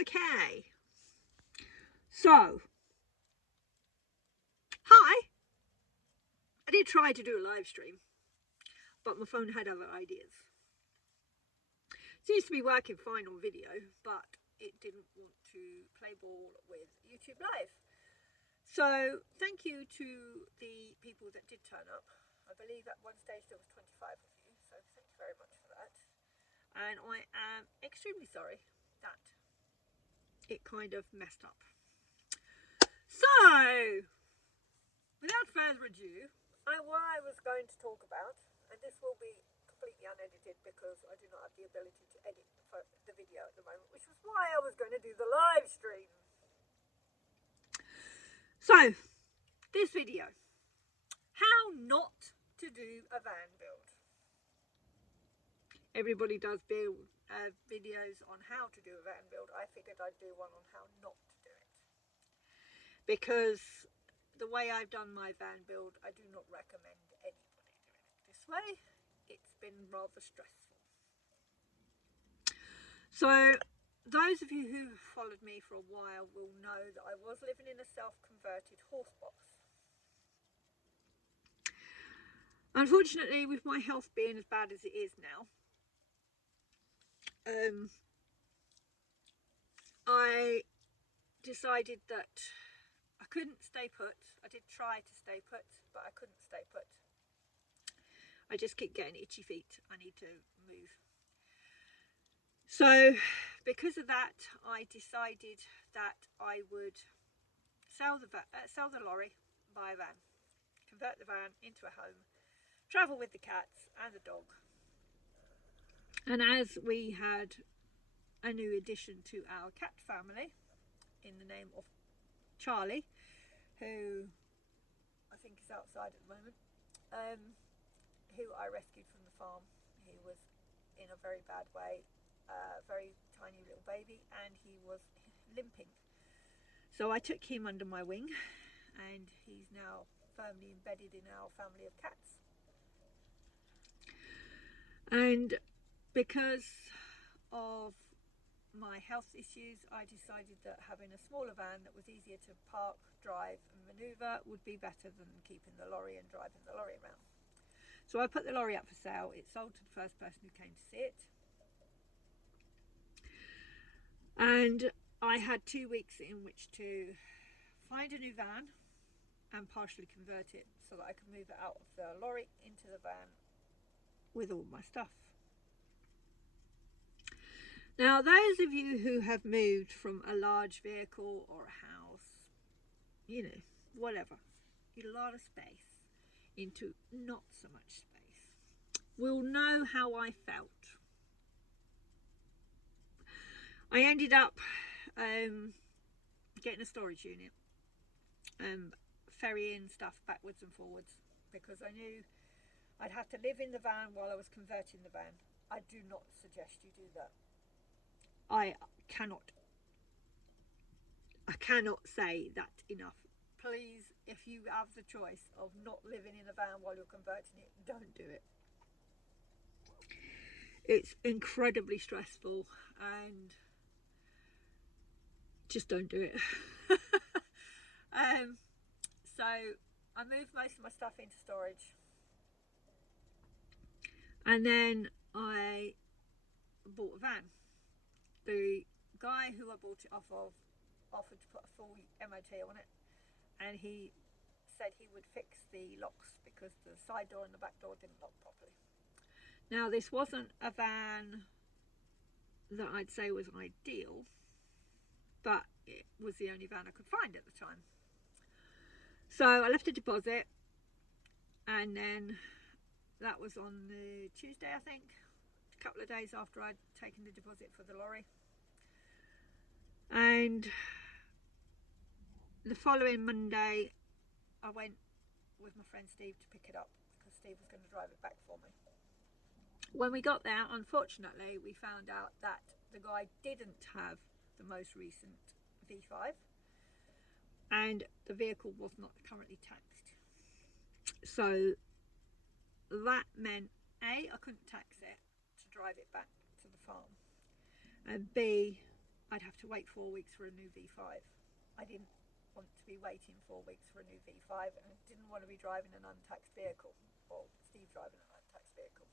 Okay, so hi. I did try to do a live stream, but my phone had other ideas. Seems to be working fine on video, but it didn't want to play ball with YouTube Live. So thank you to the people that did turn up. I believe at one stage there was 25 of you, so thank you very much for that. And I am extremely sorry that it kind of messed up. So, without further ado, what I was going to talk about, and this will be completely unedited because I do not have the ability to edit the video at the moment, which was why I was going to do the live stream. So, this video, how not to do a van build. Everybody does build videos on how to do a van build. I figured I'd do one on how not to do it, because the way I've done my van build, I do not recommend anybody doing it this way. It's been rather stressful. So those of you who followed me for a while will know that I was living in a self-converted horse box. Unfortunately, with my health being as bad as it is now, I decided that I couldn't stay put. I did try to stay put, but I couldn't stay put. I just keep getting itchy feet. I need to move. So because of that, I decided that I would sell the lorry, buy a van, convert the van into a home, travel with the cats and the dog. And as we had a new addition to our cat family in the name of Charlie, who I think is outside at the moment, who I rescued from the farm. He was in a very bad way, very tiny little baby, and he was limping. So I took him under my wing, and he's now firmly embedded in our family of cats. And because of my health issues, I decided that having a smaller van that was easier to park, drive and manoeuvre would be better than keeping the lorry and driving the lorry around. So I put the lorry up for sale. It sold to the first person who came to see it. And I had 2 weeks in which to find a new van and partially convert it so that I could move it out of the lorry into the van with all my stuff. Now, those of you who have moved from a large vehicle or a house, you know, whatever, a lot of space into not so much space, will know how I felt. I ended up getting a storage unit, ferrying stuff backwards and forwards, because I knew I'd have to live in the van while I was converting the van. I do not suggest you do that. I cannot say that enough. Please, if you have the choice of not living in a van while you're converting it, don't do it. It's incredibly stressful, and just don't do it. So I moved most of my stuff into storage, and then I bought a van. The guy who I bought it off of offered to put a full MOT on it, and he said he would fix the locks because the side door and the back door didn't lock properly. Now, this wasn't a van that I'd say was ideal, but it was the only van I could find at the time. So I left a deposit, and then that was on the Tuesday, I think, a couple of days after I'd taken the deposit for the lorry. And the following Monday, I went with my friend Steve to pick it up because Steve was going to drive it back for me. When we got there, unfortunately, we found out that the guy didn't have the most recent V5, and the vehicle was not currently taxed. So that meant A, I couldn't tax it to drive it back to the farm, and B, I'd have to wait 4 weeks for a new V5. I didn't want to be waiting 4 weeks for a new V5, and I didn't want to be driving an untaxed vehicle, or Steve driving an untaxed vehicle.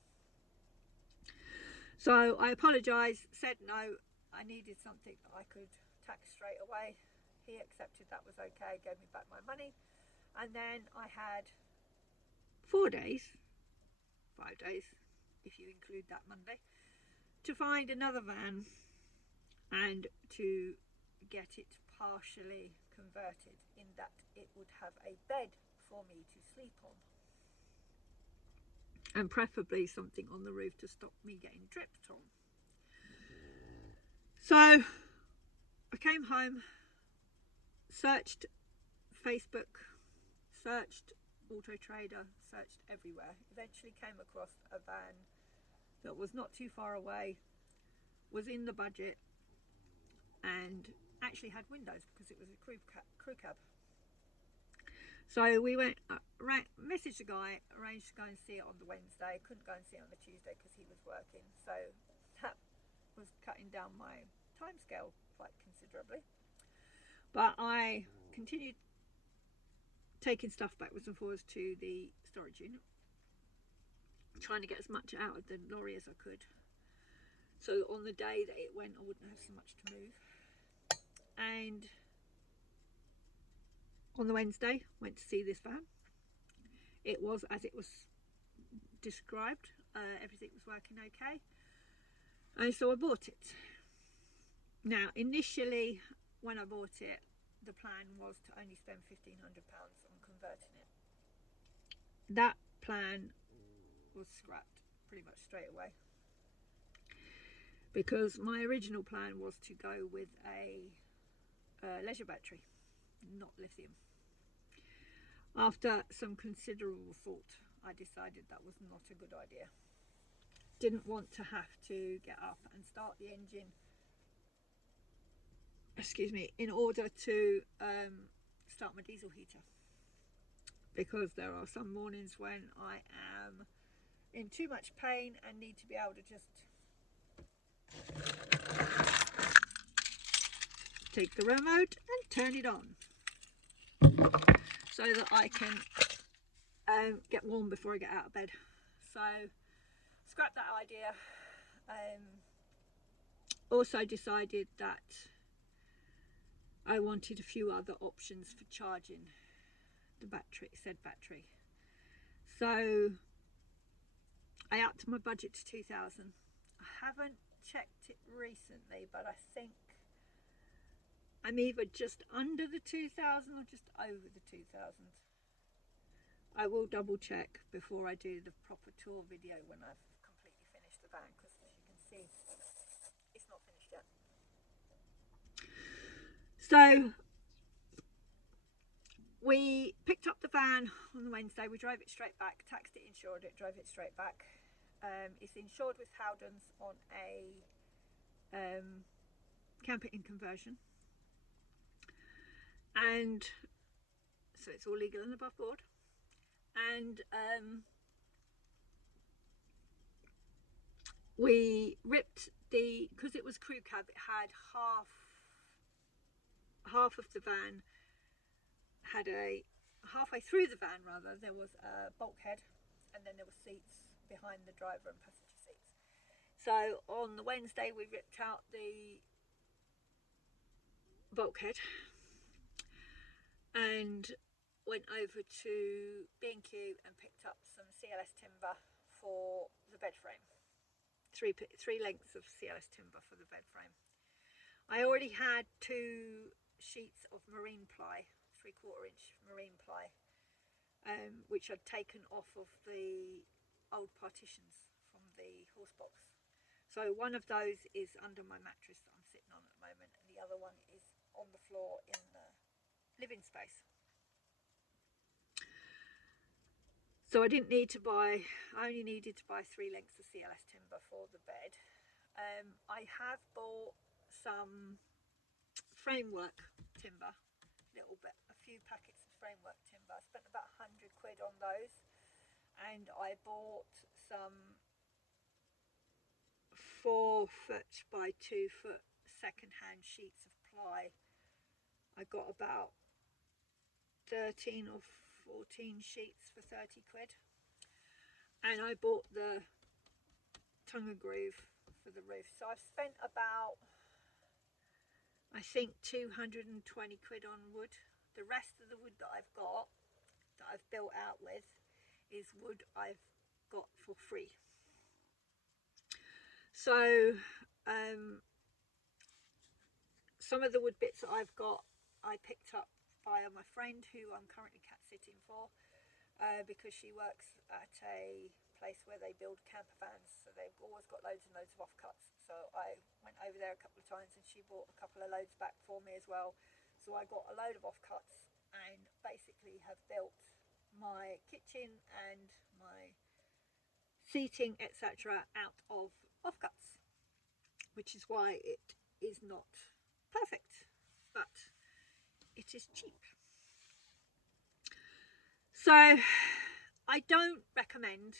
So I apologised, said no, I needed something that I could tax straight away. He accepted that was okay, gave me back my money, and then I had 4 days, 5 days if you include that Monday, to find another van and to get it partially converted, in that it would have a bed for me to sleep on, and preferably something on the roof to stop me getting dripped on. So I came home, searched Facebook, searched Auto Trader, searched everywhere, eventually came across a van that was not too far away, was in the budget, and actually had windows because it was a crew cab. So we went, messaged the guy, arranged to go and see it on the Wednesday. Couldn't go and see it on the Tuesday because he was working, so that was cutting down my timescale quite considerably. But I continued taking stuff backwards and forwards to the storage unit, trying to get as much out of the lorry as I could, so on the day that it went I wouldn't have so much to move. And on the Wednesday went to see this van. It was as it was described, everything was working okay, and so I bought it. Now initially when I bought it, the plan was to only spend £1,500 on converting it. That plan was scrapped pretty much straight away, because my original plan was to go with a leisure battery, not lithium. After some considerable thought, I decided that was not a good idea. Didn't want to have to get up and start the engine, in order to start my diesel heater, because there are some mornings when I am in too much pain and need to be able to just take the remote and turn it on so that I can get warm before I get out of bed. So scrap that idea. Also decided that I wanted a few other options for charging the battery, said battery. So I upped my budget to 2,000. I haven't checked it recently, but I think I'm either just under the 2,000 or just over the 2,000. I will double check before I do the proper tour video when I've completely finished the van, because as you can see, it's not finished yet. So we picked up the van on the Wednesday, we drove it straight back, taxed it, insured it, drove it straight back. It's insured with Howdens on a camper in conversion, and so it's all legal and above board. And we ripped the, because it was crew cab, it had half of the van had a, halfway through the van rather, there was a bulkhead, and then there were seats behind the driver and passenger seats. So on the Wednesday we ripped out the bulkhead and went over to B&Q and picked up some CLS timber for the bed frame. Three lengths of CLS timber for the bed frame. I already had 2 sheets of marine ply, 3/4 inch marine ply, which I'd taken off of the old partitions from the horse box. So one of those is under my mattress that I'm sitting on at the moment, and the other one is on the floor in the living space. So I didn't need to buy, I only needed to buy 3 lengths of CLS timber for the bed. I have bought some framework timber, a few packets of framework timber. I spent about 100 quid on those, and I bought some 4 foot by 2 foot second-hand sheets of ply. I got about 13 or 14 sheets for 30 quid. And I bought the tongue and groove for the roof. So I've spent about, I think, 220 quid on wood. The rest of the wood that I've got, that I've built out with, is wood I've got for free. So some of the wood bits that I've got I picked up via my friend, who I'm currently cat sitting for, because she works at a place where they build camper vans, so they've always got loads and loads of offcuts. So I went over there a couple of times and she bought a couple of loads back for me as well. So I got a load of offcuts and basically have built my kitchen and my seating, etc., out of offcuts, which is why it is not perfect, but it is cheap. So I don't recommend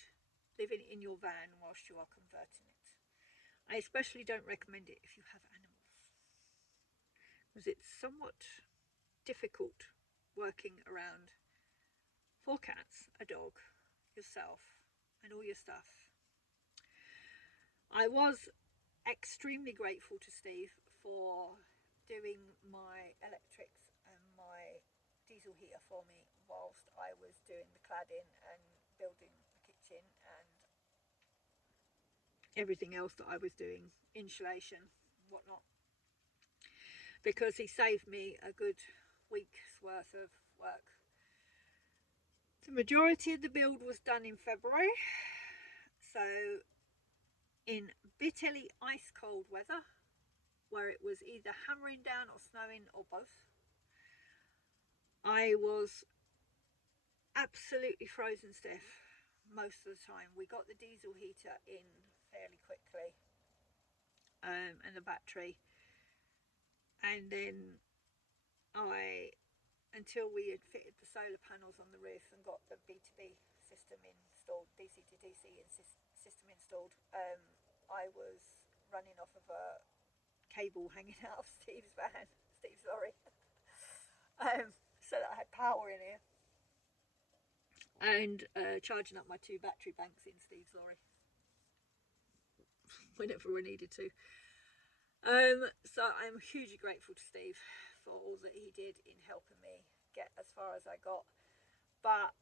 living in your van whilst you are converting it. I especially don't recommend it if you have animals, because it's somewhat difficult working around 4 cats, a dog, yourself, and all your stuff. I was extremely grateful to Steve for doing my electrics and my diesel heater for me whilst I was doing the cladding and building the kitchen and everything else that I was doing, insulation, whatnot, because he saved me a good week's worth of work. The majority of the build was done in February, so in bitterly ice cold weather, where it was either hammering down or snowing or both, I was absolutely frozen stiff most of the time. We got the diesel heater in fairly quickly, and the battery, and then until we had fitted the solar panels on the roof and got the B2B system installed, DC to DC system installed, I was running off of a cable hanging out of Steve's lorry, so that I had power in here, and charging up my 2 battery banks in Steve's lorry whenever we needed to. So I'm hugely grateful to Steve for all that he did in helping me get as far as I got. But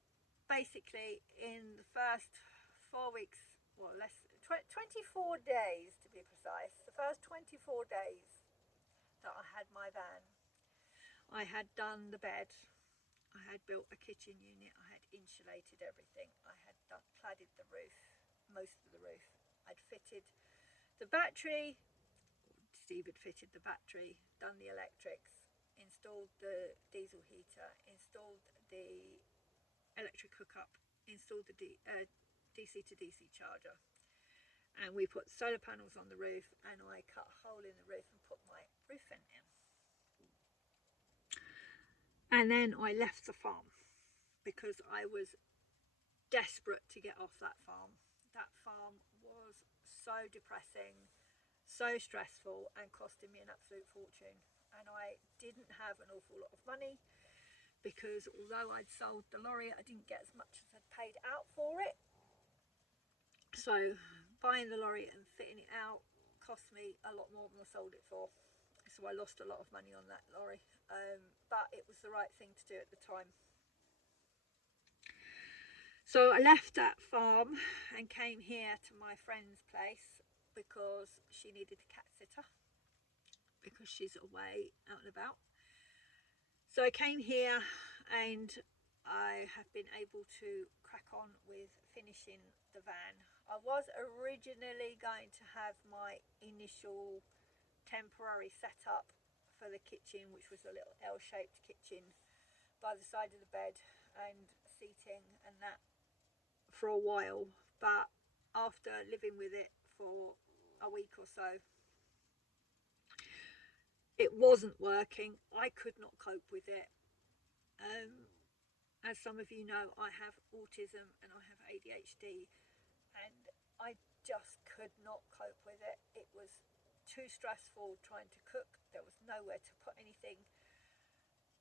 basically, in the first 4 weeks, well, 24 days to be precise, the first 24 days that I had my van, I had done the bed, I had built a kitchen unit, I had insulated everything, I had cladded the roof, most of the roof, I'd fitted the battery, Steve had fitted the battery, done the electrics, installed the diesel heater, installed the electric hookup, installed the DC to DC charger, and we put solar panels on the roof, and I cut a hole in the roof and put my roof vent in. And then I left the farm because I was desperate to get off that farm. That farm was so depressing, so stressful, and costing me an absolute fortune. And I didn't have an awful lot of money, because although I'd sold the lorry, I didn't get as much as I'd paid out for it. So buying the lorry and fitting it out cost me a lot more than I sold it for. So I lost a lot of money on that lorry, but it was the right thing to do at the time. So I left that farm and came here to my friend's place because she needed a cat sitter, because she's away out and about. So I came here and I have been able to crack on with finishing the van. I was originally going to have my initial temporary setup for the kitchen, which was a little L-shaped kitchen by the side of the bed and seating and that, for a while, but after living with it for a week or so, it wasn't working. I could not cope with it. As some of you know, I have autism and I have ADHD, and I just could not cope with it. It was too stressful trying to cook. There was nowhere to put anything.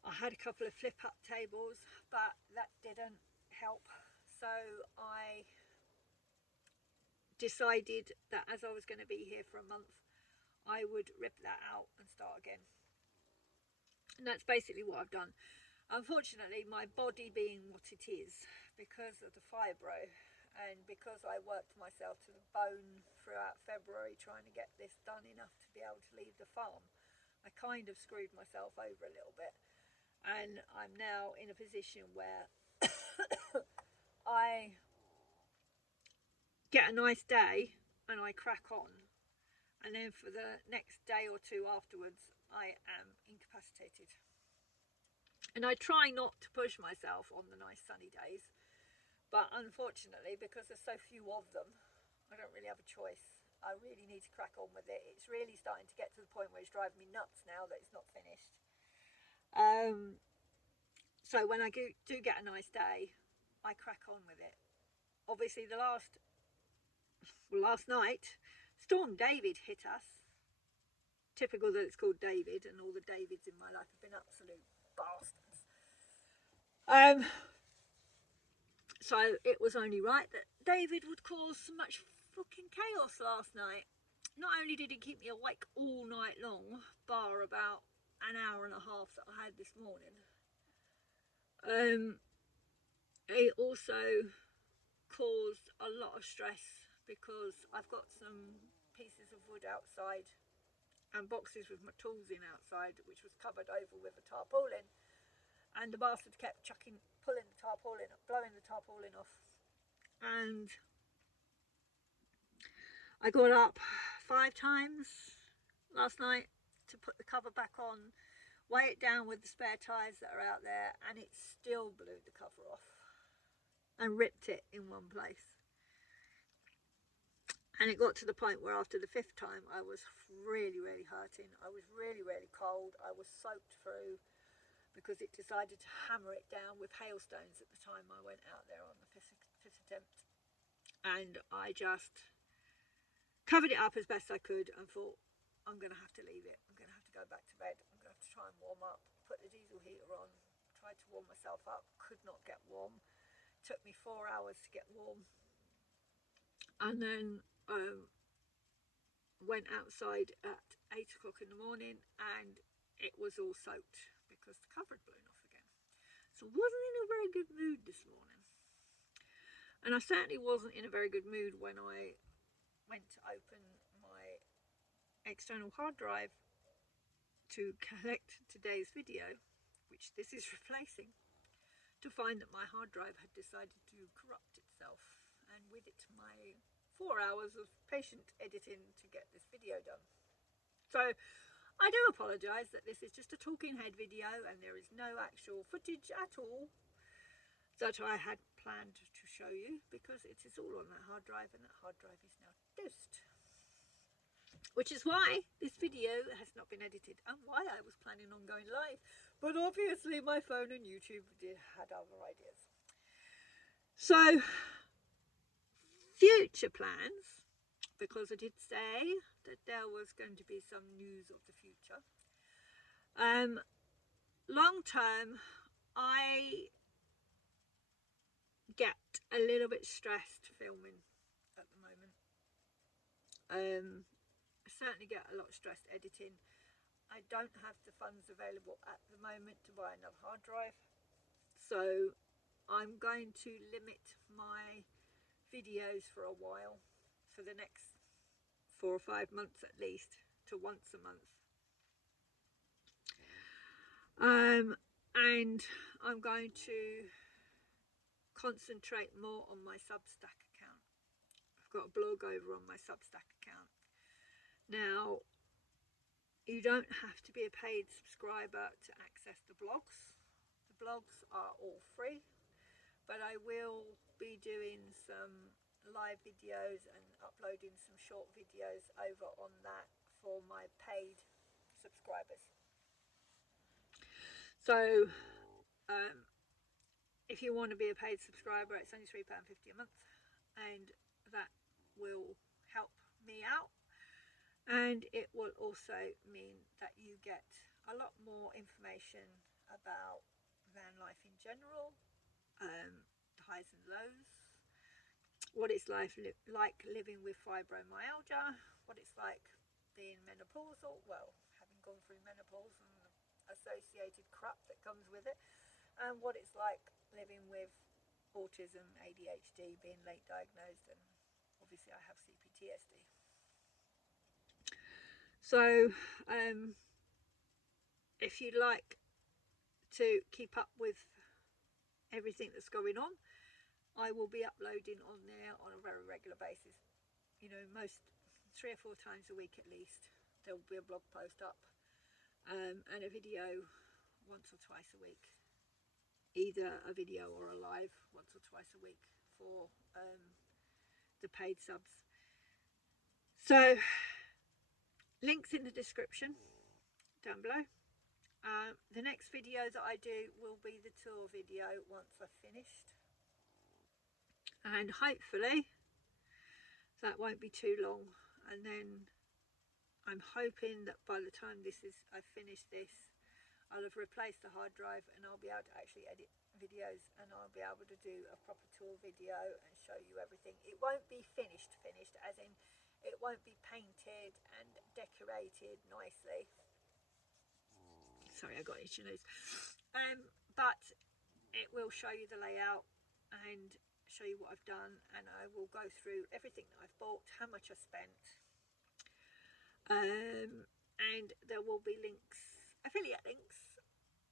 I had a couple of flip up tables, but that didn't help. So I decided that as I was going to be here for a month, I would rip that out and start again. And that's basically what I've done. Unfortunately, my body being what it is, because of the fibro, and because I worked myself to the bone throughout February trying to get this done enough to be able to leave the farm, I kind of screwed myself over a little bit. And I'm now in a position where I get a nice day and I crack on, and then for the next day or two afterwards I am incapacitated. And I try not to push myself on the nice sunny days, but unfortunately, because there's so few of them, I don't really have a choice. I really need to crack on with it. It's really starting to get to the point where it's driving me nuts now that it's not finished. So when I do get a nice day, I crack on with it. Obviously, last night, Storm David hit us. Typical that it's called David, and all the Davids in my life have been absolute bastards. So it was only right that David would cause so much fucking chaos last night. Not only did he keep me awake all night long, bar about an hour and a half that I had this morning, it also caused a lot of stress because I've got some pieces of wood outside and boxes with my tools in outside, which was covered over with a tarpaulin, and the bastard kept pulling the tarpaulin up, blowing the tarpaulin off. And I got up 5 times last night to put the cover back on, weigh it down with the spare tyres that are out there, and it still blew the cover off and ripped it in one place. And it got to the point where after the 5th time I was really, really hurting. I was really, really cold. I was soaked through because it decided to hammer it down with hailstones at the time I went out there on the 5th attempt. And I just covered it up as best I could and thought, I'm going to have to leave it. I'm going to have to go back to bed. I'm going to have to try and warm up. Put the diesel heater on. Tried to warm myself up. Could not get warm. Took me 4 hours to get warm. And then went outside at 8 o'clock in the morning, and it was all soaked because the cover had blown off again. So I wasn't in a very good mood this morning. And I certainly wasn't in a very good mood when I went to open my external hard drive to collect today's video, which this is replacing, to find that my hard drive had decided to corrupt itself, and with it my 4 hours of patient editing to get this video done. So I do apologise that this is just a talking head video and there is no actual footage at all that I had planned to show you, because it is all on that hard drive, and that hard drive is now toast. Which is why this video has not been edited, and why I was planning on going live, but obviously my phone and YouTube had other ideas. So future plans, because I did say that there was going to be some news of the future. Long term, I get a little bit stressed filming at the moment. I certainly get a lot stressed editing. I don't have the funds available at the moment to buy another hard drive, so I'm going to limit my videos for a while, for the next 4 or 5 months at least, to once a month. And I'm going to concentrate more on my Substack account. I've got a blog over on my Substack account. Now, you don't have to be a paid subscriber to access the blogs. The blogs are all free, but I will be doing some live videos and uploading some short videos over on that for my paid subscribers. So if you want to be a paid subscriber, it's only £3.50 a month, and that will help me out and it will also mean that you get a lot more information about van life in general, the highs and lows, what it's like living with fibromyalgia, what it's like being menopausal, well, having gone through menopause and the associated crap that comes with it, and what it's like living with autism, ADHD, being late diagnosed, and obviously I have CPTSD. So if you'd like to keep up with everything that's going on, I will be uploading on there on a very regular basis. You know, most 3 or 4 times a week at least. There will be a blog post up and a video once or twice a week. Either a video or a live once or twice a week for the paid subs. So links in the description down below. The next video that I do will be the tour video once I've finished, and hopefully that won't be too long, and then I'm hoping that by the time I've finished this, I'll have replaced the hard drive and I'll be able to actually edit videos, and I'll be able to do a proper tour video and show you everything. It won't be finished as in it won't be painted and decorated nicely. Sorry, I got itchy nose. But it will show you the layout and show you what I've done, and I will go through everything that I've bought, how much I spent, and there will be links, affiliate links,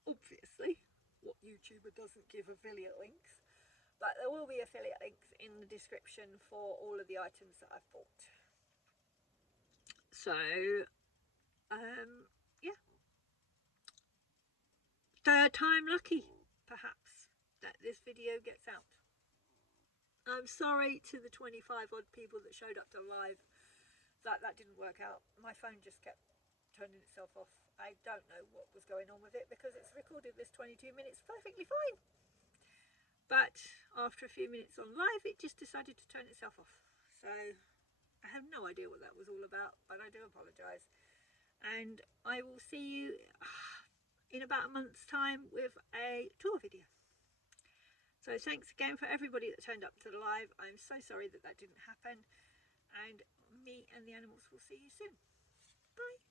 obviously. What YouTuber doesn't give affiliate links? But there will be affiliate links in the description for all of the items that I've bought. So yeah, third time lucky perhaps that this video gets out. I'm sorry to the 25 odd people that showed up to live that didn't work out. My phone just kept turning itself off. I don't know what was going on with it, because it's recorded this 22 minutes perfectly fine, but after a few minutes on live it just decided to turn itself off. So I have no idea what that was all about, but I do apologise, and I will see you in about a month's time with a tour video. So thanks again for everybody that turned up to the live. I'm so sorry that didn't happen, and me and the animals will see you soon. Bye.